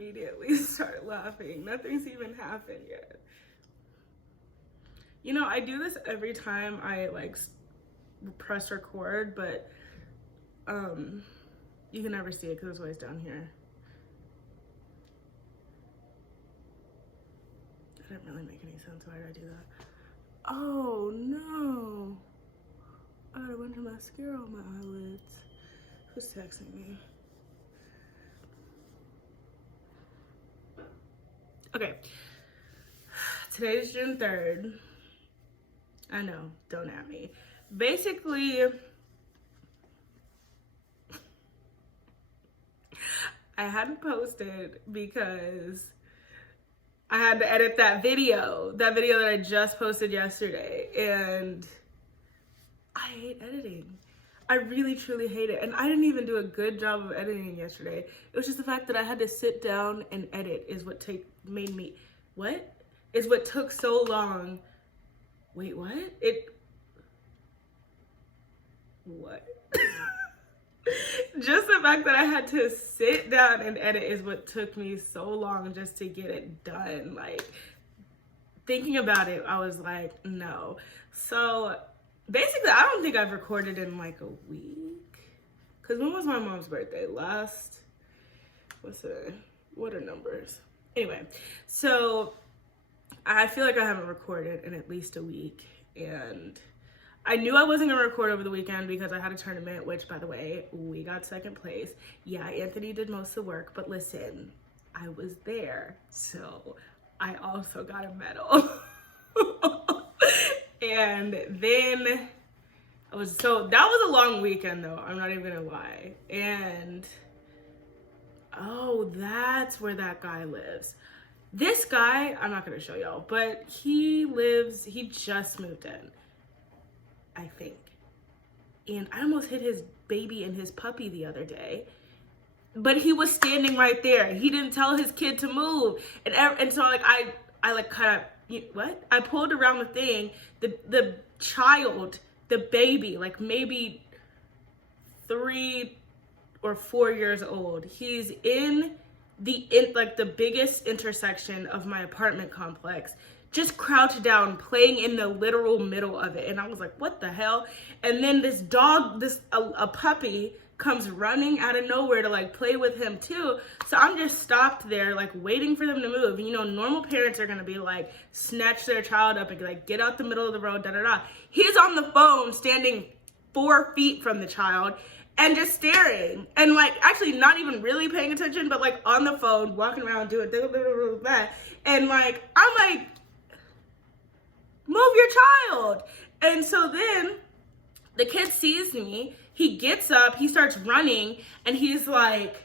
immediately start laughing. Nothing's even happened yet. You know, I do this every time I like press record, but you can never see it because it's always down here. That didn't really make any sense. Why did I do that? Oh no, I got a bunch of mascara on my eyelids. Who's texting me? Okay, today's June 3rd. I know, don't at me. Basically, I hadn't posted because I had to edit that video that I just posted yesterday, and I hate editing. I really truly hate it, and I didn't even do a good job of editing yesterday. It was just the fact that I had to sit down and edit is what took so long. Wait, what? What? Just the fact that I had to sit down and edit is what took me so long just to get it done. Like, thinking about it, I was like, no. So basically, I don't think I've recorded in like a week. Because when was my mom's birthday? What are numbers? Anyway, so I feel like I haven't recorded in at least a week, and I knew I wasn't gonna record over the weekend because I had a tournament, which, by the way, we got second place. Yeah, Anthony did most of the work, but listen, I was there, so I also got a medal. And then that was a long weekend though, I'm not even gonna lie. And oh, that's where that guy lives. This guy, I'm not gonna show y'all, but he just moved in, I think. And I almost hit his baby and his puppy the other day, but he was standing right there. He didn't tell his kid to move. And so like I like kind of, what? I pulled around the thing, the child, the baby, like maybe 3 or 4 years old. He's in the biggest intersection of my apartment complex, just crouched down, playing in the literal middle of it. And I was like, what the hell? And then this dog, a puppy comes running out of nowhere to like play with him too. So I'm just stopped there, like waiting for them to move. You know, normal parents are gonna be like, snatch their child up and like, get out the middle of the road, da da da. He's on the phone, standing 4 feet from the child, and just staring, and like actually not even really paying attention, but like on the phone, walking around doing that. And like, I'm like, move your child. And so then the kid sees me, he gets up, he starts running, and he's like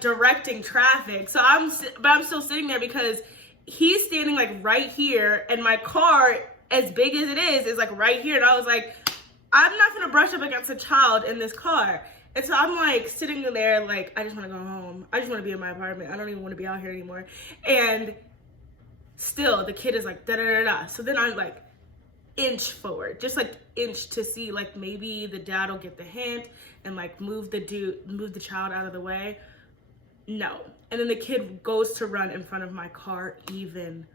directing traffic. So I'm still sitting there because he's standing like right here, and my car, as big as it is like right here. And I was like, I'm not gonna brush up against a child in this car. And so I'm like sitting there like, I just wanna go home. I just wanna be in my apartment. I don't even wanna be out here anymore. And still the kid is like, da da da da. So then I like inch forward, just like inch to see like maybe the dad will get the hint and like move the child out of the way. No. And then the kid goes to run in front of my car even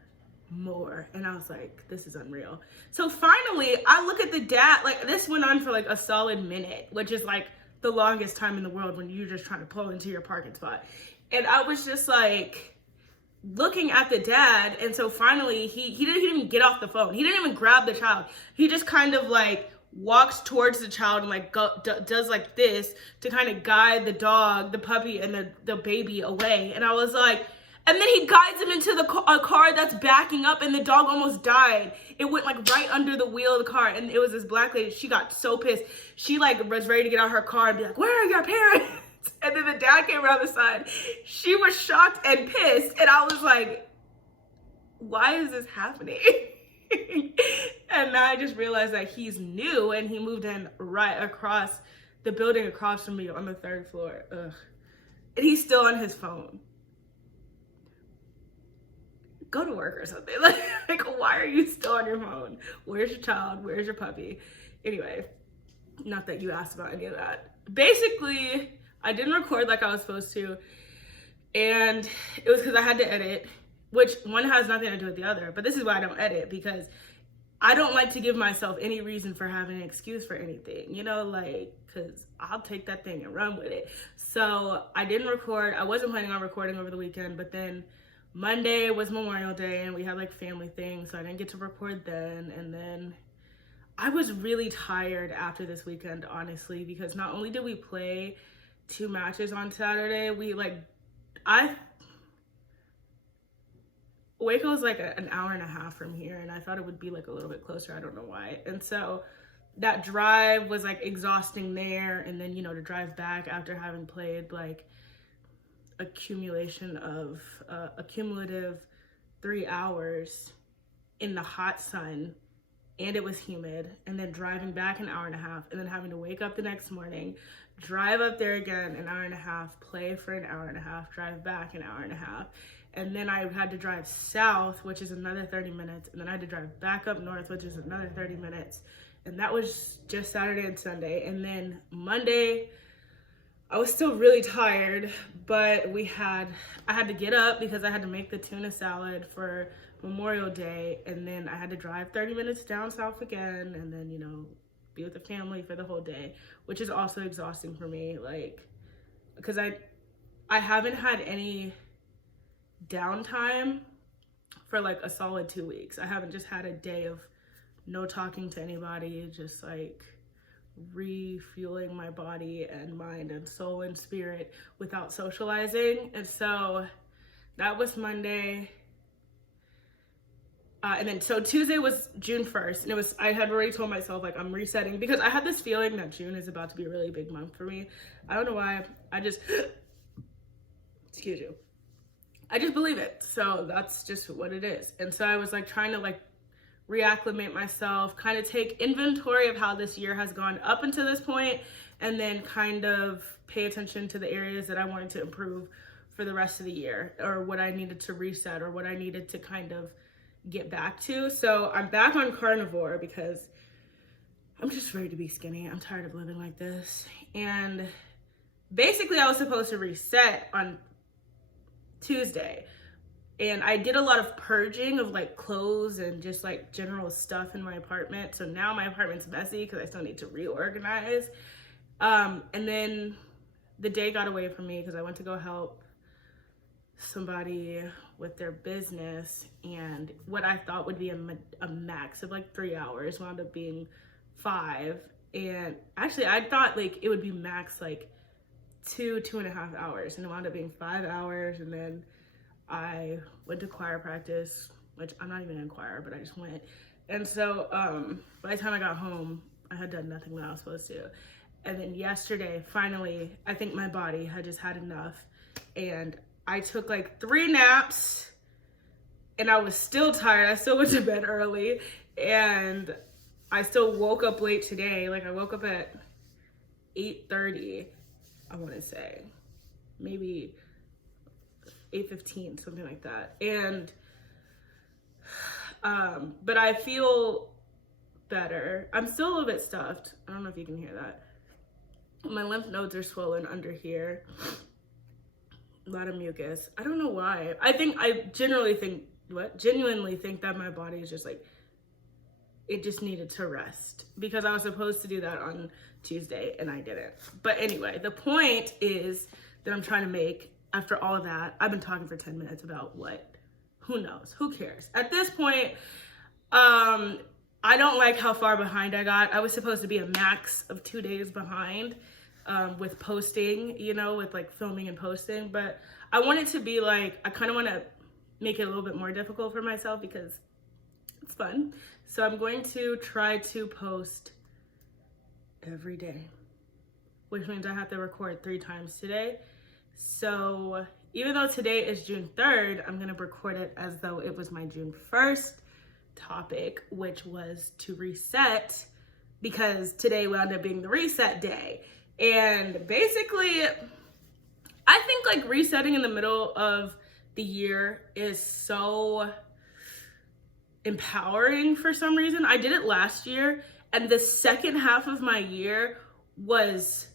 more, and I was like, this is unreal. So finally I look at the dad. Like, this went on for like a solid minute, which is like the longest time in the world when you're just trying to pull into your parking spot. And I was just like looking at the dad. And so finally he didn't even get off the phone. He didn't even grab the child. He just kind of like walks towards the child and like does like this to kind of guide the dog, the puppy, and the baby away. And I was like, and then he guides him into a car that's backing up, and the dog almost died. It went like right under the wheel of the car, and it was this black lady. She got so pissed. She like was ready to get out her car and be like, where are your parents? And then the dad came around the side. She was shocked and pissed, and I was like, why is this happening? And now I just realized that he's new, and he moved in right across the building across from me on the 3rd floor. Ugh. And he's still on his phone. Go to work or something. Like, why are you still on your phone? Where's your child? Where's your puppy? Anyway, not that you asked about any of that. Basically, I didn't record like I was supposed to, And it was because I had to edit, which one has nothing to do with the other. But this is why I don't edit, because I don't like to give myself any reason for having an excuse for anything, you know, like, because I'll take that thing and run with it. So I didn't record. I wasn't planning on recording over the weekend, but then Monday was Memorial Day and we had like family things, so I didn't get to record then. And then I was really tired after this weekend, honestly, because not only did we play 2 matches on Saturday, Waco is like an hour and a half from here, and I thought it would be like a little bit closer. I don't know why. And so that drive was like exhausting there, and then, you know, to drive back after having played like a cumulative 3 hours in the hot sun, and it was humid, and then driving back an hour and a half, and then having to wake up the next morning, drive up there again an hour and a half, play for an hour and a half, drive back an hour and a half. And then I had to drive south, which is another 30 minutes. And then I had to drive back up north, which is another 30 minutes. And that was just Saturday and Sunday. And then Monday, I was still really tired, but I had to get up because I had to make the tuna salad for Memorial Day. And then I had to drive 30 minutes down south again. And then, you know, be with the family for the whole day, which is also exhausting for me. Like, because I haven't had any downtime for like a solid 2 weeks. I haven't just had a day of no talking to anybody, just like refueling my body and mind and soul and spirit without socializing. And so that was Monday. And then so Tuesday was June 1st, and I had already told myself like I'm resetting, because I had this feeling that June is about to be a really big month for me. I don't know why. Excuse you. I just believe it. So that's just what it is. And so I was like trying to like reacclimate myself, kind of take inventory of how this year has gone up until this point, and then kind of pay attention to the areas that I wanted to improve for the rest of the year, or what I needed to reset, or what I needed to kind of get back to. So I'm back on carnivore because I'm just ready to be skinny. I'm tired of living like this. And basically I was supposed to reset on Tuesday, and I did a lot of purging of like clothes and just like general stuff in my apartment. So now my apartment's messy because I still need to reorganize. And then the day got away from me because I went to go help somebody with their business, and what I thought would be a max of like 3 hours wound up being 5. And actually I thought like it would be max like 2.5 hours, and it wound up being 5 hours. And then I went to choir practice, which I'm not even in choir, but I just went. And so by the time I got home, I had done nothing that I was supposed to. And then yesterday, finally, I think my body had just had enough, and I took like 3 naps, and I was still tired. I still went to bed early, and I still woke up late today. Like I woke up at 8:30. I want to say maybe 8:15, something like that. And but I feel better. I'm still a little bit stuffed. I don't know if you can hear that. My lymph nodes are swollen under here. A lot of mucus. I don't know why. I genuinely think that my body is just like, it just needed to rest, because I was supposed to do that on Tuesday and I didn't. But anyway, the point is that I'm trying to make, after all of that, I've been talking for 10 minutes about what? Who knows? Who cares? At this point, I don't like how far behind I got. I was supposed to be a max of 2 days behind with posting, you know, with like filming and posting. But I want it to be like, I kind of want to make it a little bit more difficult for myself because it's fun. So I'm going to try to post every day, which means I have to record 3 times today. So even though today is June 3rd, I'm going to record it as though it was my June 1st topic, which was to reset, because today wound up being the reset day. And basically, I think like resetting in the middle of the year is so empowering for some reason. I did it last year, and the second half of my year was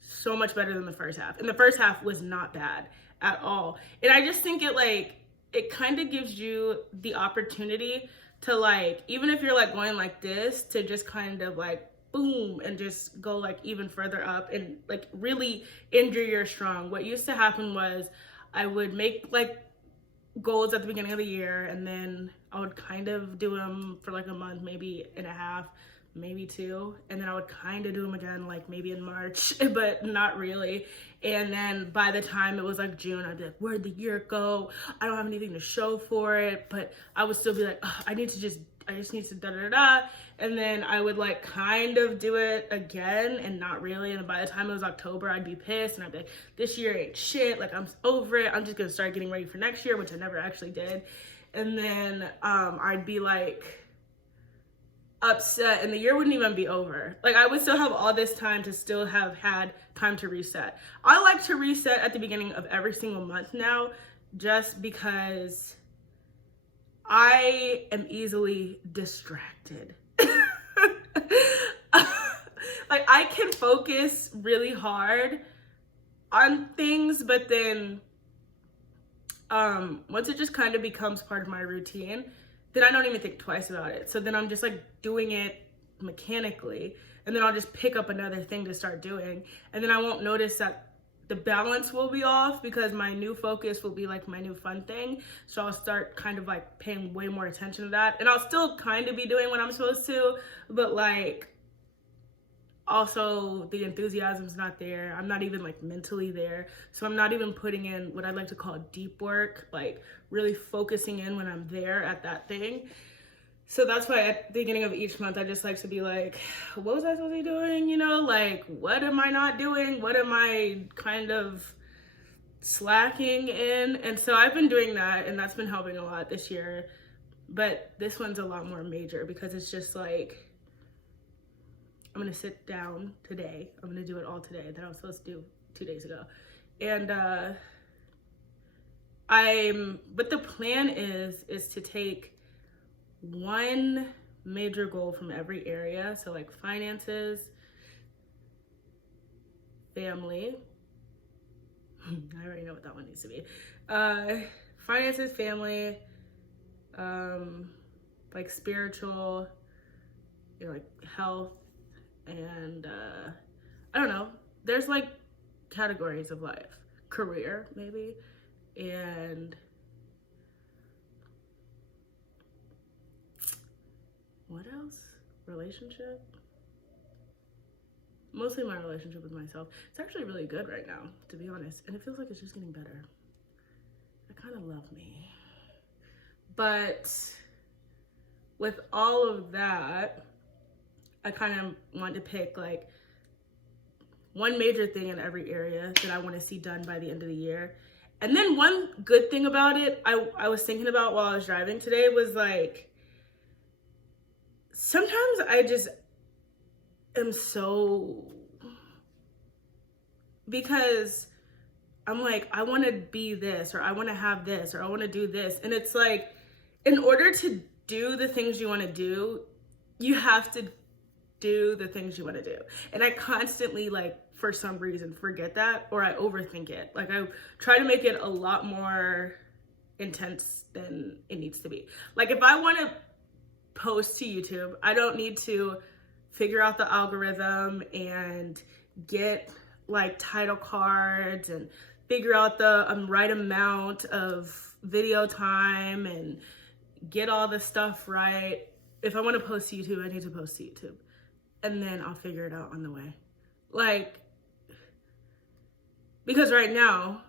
so much better than the first half. And the first half was not bad at all. And I just think it kind of gives you the opportunity to like, even if you're like going like this, to just kind of like boom and just go like even further up and like really end your year strong. What used to happen was I would make like goals at the beginning of the year, and then I would kind of do them for like a month, maybe and a half, maybe 2, and then I would kind of do them again like maybe in March, but not really. And then by the time it was like June, I'd be like, where'd the year go? I don't have anything to show for it. But I would still be like, oh, I just need to da da da. And then I would like kind of do it again and not really. And by the time it was October, I'd be pissed and I'd be like, this year ain't shit. Like, I'm over it. I'm just gonna start getting ready for next year, which I never actually did. And then I'd be like upset and the year wouldn't even be over. Like, I would still have all this time to still have had time to reset. I like to reset at the beginning of every single month now, just because I am easily distracted. Like, I can focus really hard on things, but then once it just kind of becomes part of my routine, then I don't even think twice about it. So then I'm just like doing it mechanically, and then I'll just pick up another thing to start doing. And then I won't notice that the balance will be off because my new focus will be like my new fun thing. So I'll start kind of like paying way more attention to that. And I'll still kind of be doing what I'm supposed to, but like also the enthusiasm's not there. I'm not even like mentally there. So I'm not even putting in what I like to call deep work, like really focusing in when I'm there at that thing. So that's why at the beginning of each month, I just like to be like, what was I supposed to be doing? You know, like, what am I not doing? What am I kind of slacking in? And so I've been doing that, and that's been helping a lot this year. But this one's a lot more major because it's just like, I'm gonna sit down today. I'm gonna do it all today that I was supposed to do 2 days ago. And but the plan is to take one major goal from every area. So like finances, family. I already know what that one needs to be. Finances, family, like spiritual, you know, like health, and I don't know. There's like categories of life. Career, maybe, and what else? Relationship. Mostly my relationship with myself. It's actually really good right now, to be honest. And it feels like it's just getting better. I kind of love me. But with all of that, I kind of want to pick like one major thing in every area that I want to see done by the end of the year. And then one good thing about it, I was thinking about while I was driving today was like, sometimes I just am so, because I'm like, I want to be this, or I want to have this, or I want to do this. And it's like, in order to do the things you want to do, you have to do the things you want to do. And I constantly, like, for some reason, forget that, or I overthink it. Like, I try to make it a lot more intense than it needs to be. Like, if I want to post to YouTube, I don't need to figure out the algorithm and get like title cards and figure out the right amount of video time and get all the stuff right. If I want to post to YouTube, I need to post to YouTube, and then I'll figure it out on the way. Like, because right now,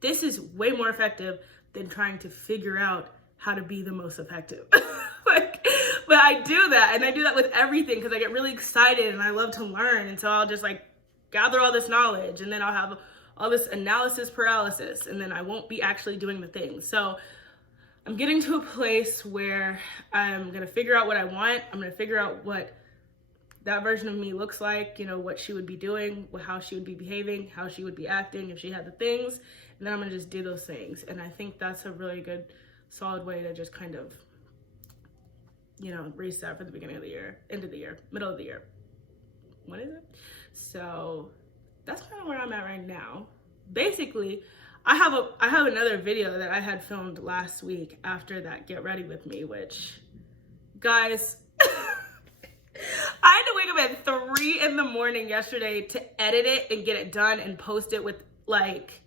this is way more effective than trying to figure out how to be the most effective. But I do that, and I do that with everything because I get really excited and I love to learn. And so I'll just like gather all this knowledge, and then I'll have all this analysis paralysis, and then I won't be actually doing the thing. So I'm getting to a place where I'm going to figure out what I want. I'm going to figure out what that version of me looks like, you know, what she would be doing, how she would be behaving, how she would be acting if she had the things. And then I'm going to just do those things. And I think that's a really good, solid way to just kind of, you know, reset for the beginning of the year, end of the year, middle of the year. What is it? So that's kind of where I'm at right now. Basically, I have another video that I had filmed last week after that get ready with me, which, guys, I had to wake up at 3 in the morning yesterday to edit it and get it done and post it with like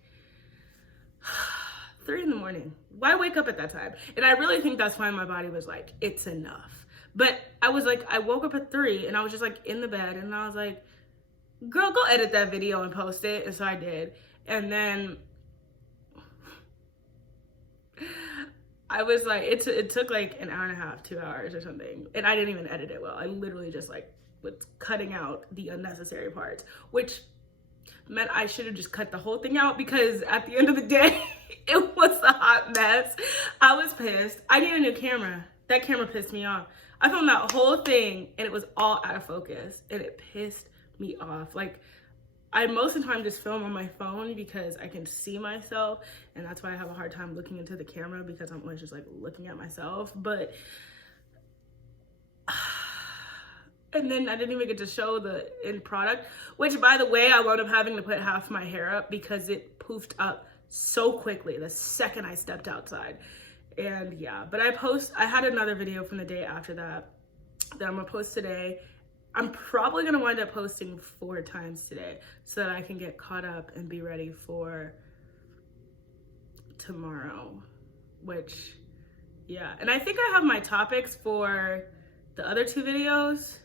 3 in the morning. Why wake up at that time? And I really think that's why my body was like, it's enough. But I was like, I woke up at 3 and I was just like in the bed and I was like, girl, go edit that video and post it. And so I did. And then I was like, it took like an hour and a half, 2 hours or something. And I didn't even edit it well. I literally just like was cutting out the unnecessary parts, which meant I should have just cut the whole thing out because at the end of the day, it was a hot mess. I was pissed. I need a new camera. That camera pissed me off. I filmed that whole thing and it was all out of focus and it pissed me off. Like, I most of the time just film on my phone because I can see myself, and that's why I have a hard time looking into the camera because I'm always just like looking at myself. But and then I didn't even get to show the end product, which, by the way, I wound up having to put half my hair up because it poofed up so quickly the second I stepped outside. And yeah, but I had another video from the day after that I'm gonna post today. I'm probably gonna wind up posting 4 times today so that I can get caught up and be ready for tomorrow, which, yeah. And I think I have my topics for the other 2 videos.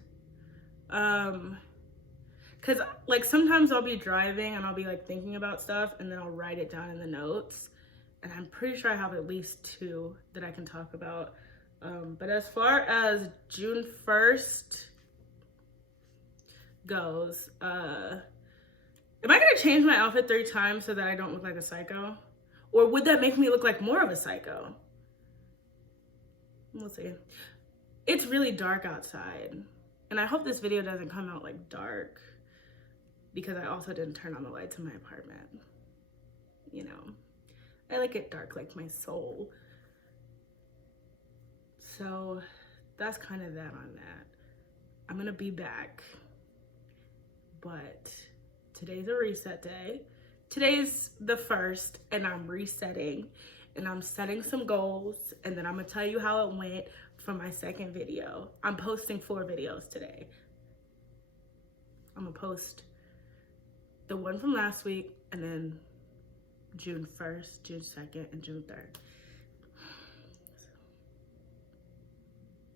Cause like sometimes I'll be driving and I'll be like thinking about stuff and then I'll write it down in the notes. And I'm pretty sure I have at least 2 that I can talk about. But as far as June 1st goes, am I gonna change my outfit 3 times so that I don't look like a psycho? Or would that make me look like more of a psycho? We'll see. It's really dark outside. And I hope this video doesn't come out like dark because I also didn't turn on the lights in my apartment. You know, I like it dark like my soul. So that's kind of that on that. I'm gonna be back. But today's a reset day. Today's the 1st and I'm resetting and I'm setting some goals and then I'm gonna tell you how it went for my 2nd video. I'm posting 4 videos today. I'm gonna post the one from last week and then June 1st, June 2nd, and June 3rd.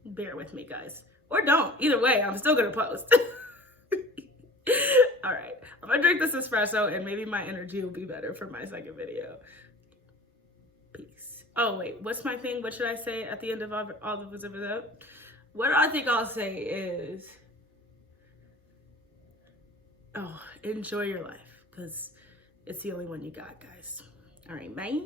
Bear with me, guys. Or don't. Either way, I'm still gonna post. All right, I'm gonna drink this espresso and maybe my energy will be better for my 2nd video. Peace. Oh wait, what's my thing? What should I say at the end of all of this? What I think I'll say is, oh, enjoy your life because it's the only one you got, guys. All right, bye.